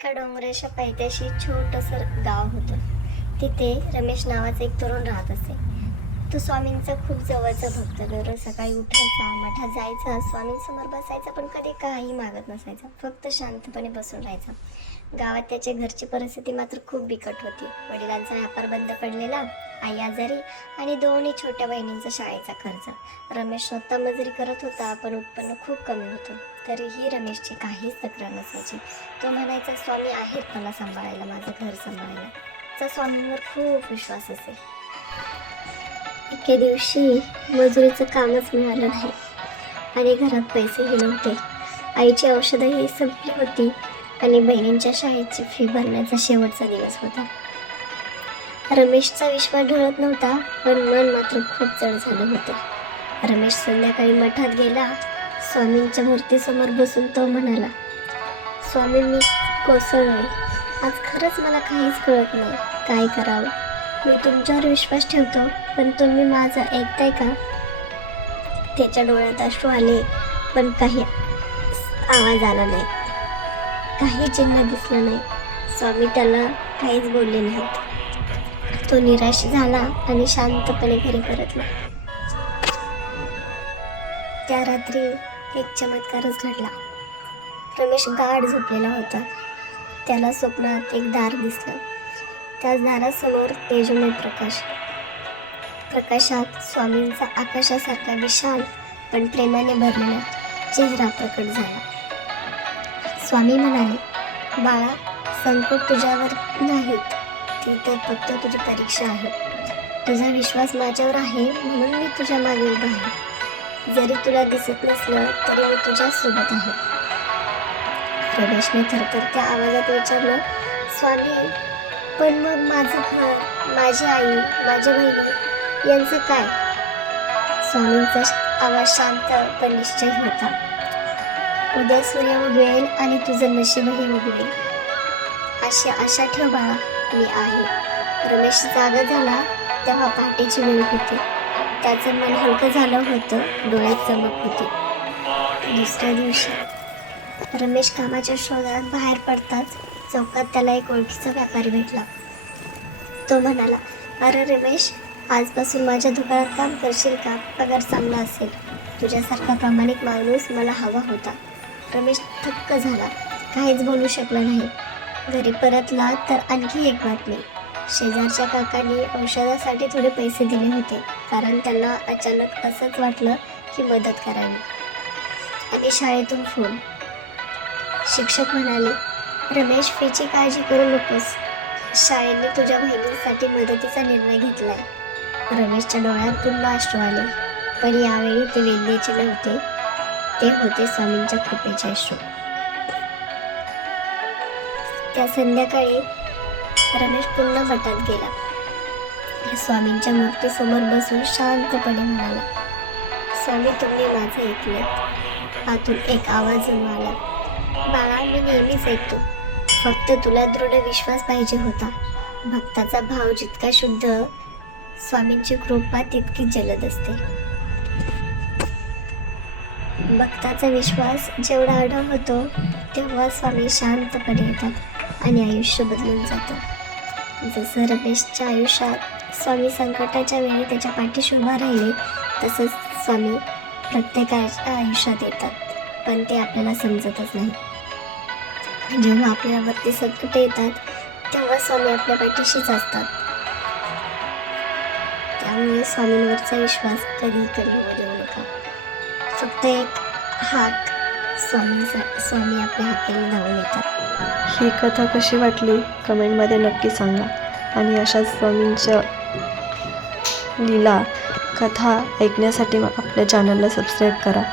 एका डोंगराच्या पायथ्याशी छोटंसं गाव होतं. तिथे रमेश नावाचा एक तरुण राहत असे. तो स्वामींचा खूप जवळचा भक्त. दररोज सकाळी उठायचा, मठात जायचा, स्वामींसमोर बसायचा, पण कधी काही मागत नसायचा. फक्त शांतपणे बसून राहायचा. गावात त्याच्या घरची परिस्थिती मात्र खूप बिकट होती. वडिलांचा व्यापार बंद पडलेला, आई आजारी आणि दोन्ही छोट्या बहिणींचा शाळेचा खर्च. रमेश स्वतः मजुरी करत होता, पण उत्पन्न खूप कमी होतं. तरीही रमेशची काहीच तक्रार नसायची. तो म्हणायचा, स्वामी आहेत मला सांभाळायला, माझं घर सांभाळायला. त्याचा स्वामींवर खूप विश्वास असे. एके दिवशी मजुरीचं कामच मिळालं नाही आणि घरात पैसेही नव्हते. आईची औषधंही संपली होती आणि बहिणींच्या शाळेची फी भरण्याचा शेवटचा दिवस होता. रमेशचा विश्वास ढळत नव्हता, पण मन मात्र खूप जड झालं होतं. रमेश संध्याकाळी मठात गेला. स्वामींच्या मूर्तीसमोर बसून तो म्हणाला, स्वामी, मी कोसळलोय. आज खरंच मला काहीच कळत नाही, काय करावं. मी तुमच्यावर विश्वास ठेवतो, पण तुम्ही माझं ऐकताय का? त्याच्या डोळ्यात अश्रू आले, पण काही आवाज आला नाही, काही चिन्ह दिसलं नाही. स्वामी त्याला काहीच बोलले नाहीत. तो निराश झाला आणि शांतपणे घरी परतला. त्या रात्री एक चमत्कारच घडला. रमेश गाढ झोपलेला होता. त्याला स्वप्नात एक दार दिसलं. त्या दारासमोर तेजोमय प्रकाशात स्वामींचा आकाशासारखा विशाल पण प्रेमाने भरलेला चेहरा प्रकट झाला. स्वामी म्हणाले, बाळा, संकट तुझ्यावर नाहीत, ती तर फक्त तुझी परीक्षा आहे. तुझा विश्वास माझ्यावर आहे, म्हणून मी तुझ्या मागे उभा आहे. जरी तुला दिसत नसलं तरी मी तुझ्यासोबत आहे. रमेशने थरथरत्या आवाजात विचारलं, स्वामी, पण मग माझं घर, माझी आई, माझी बहिणी यांचं काय? स्वामींचा आवाज शांत पण निश्चय होता. उद्या सूर्य उगवेल आणि तुझं नशीबही उगवेल, अशी आशा ठेव बाळा, मी आहे. रमेश जागा झाला तेव्हा पहाटेची वेळ होती. त्याचं मन हलकं झालं होतं, डोळ्यात चमक होती. दुसऱ्या दिवशी रमेश कामाच्या शोधात बाहेर पडताच चौकात त्याला एक ओळखीचा व्यापारी भेटला. तो म्हणाला, अरे रमेश, आजपासून माझ्या दुकानात काम करशील का? पगार चांगला असेल. तुझ्यासारखा प्रामाणिक माणूस मला हवा होता. रमेश थक्क झाला, काहीच बोलू शकला नाही. घरी परतला तर आणखी एक बातमी. शेजारच्या काकांनी औषधासाठी थोडे पैसे दिले होते, कारण त्यांना अचानक असंच वाटलं की मदत करावी. आणि शाळेतून फोन. शिक्षक म्हणाले, रमेश, फीची काळजी करू नकोस. शाळेने तुझ्या बहिणींसाठी मदतीचा निर्णय घेतलाय. रमेशच्या डोळ्यात पुन्हा अश्रू आले, पण यावेळी ते वेदनेचे नव्हते, ते होते स्वामींच्या कृपेचे अश्रू. त्या संध्याकाळी रमेश पुन्हा मठात गेला. स्वामींच्या मूर्तीसमोर बसून शांतपणे म्हणाला, स्वामी, तुम्ही माझं ऐकलं. आतून एक आवाज जणू आला, बाळा, मी नेहमीच ऐकतो, फक्त तुला दृढ विश्वास पाहिजे होता. भक्ताचा भाव जितका शुद्ध, स्वामींची कृपा तितकी जलद असते. भक्ताचा विश्वास जेवढा अढळ होतो, तेव्हा स्वामी शांतपणे येतात आणि आयुष्य बदलून जातं. जसं रमेशच्या आयुष्यात स्वामी संकटाच्या वेळी त्याच्या पाठीशी उभा राहिले, तसंच स्वामी प्रत्येकाच्या आयुष्यात येतात, पण ते आपल्याला समजतच नाही. जेव्हा आपल्यावरती संकट येतात, तेव्हा स्वामी आपल्या पाठीशीच असतात. त्यामुळे स्वामींवरचा विश्वास कधी होऊ देऊ नका. फक्त एक हाक, स्वामी आपल्या हाकेने धावून येतात. ही कथा कशी वाटली कमेंटमध्ये नक्की सांगा. आणि अशा स्वामींच्या लीला कथा ऐकण्यासाठी आपल्या चॅनलला सबस्क्राईब करा.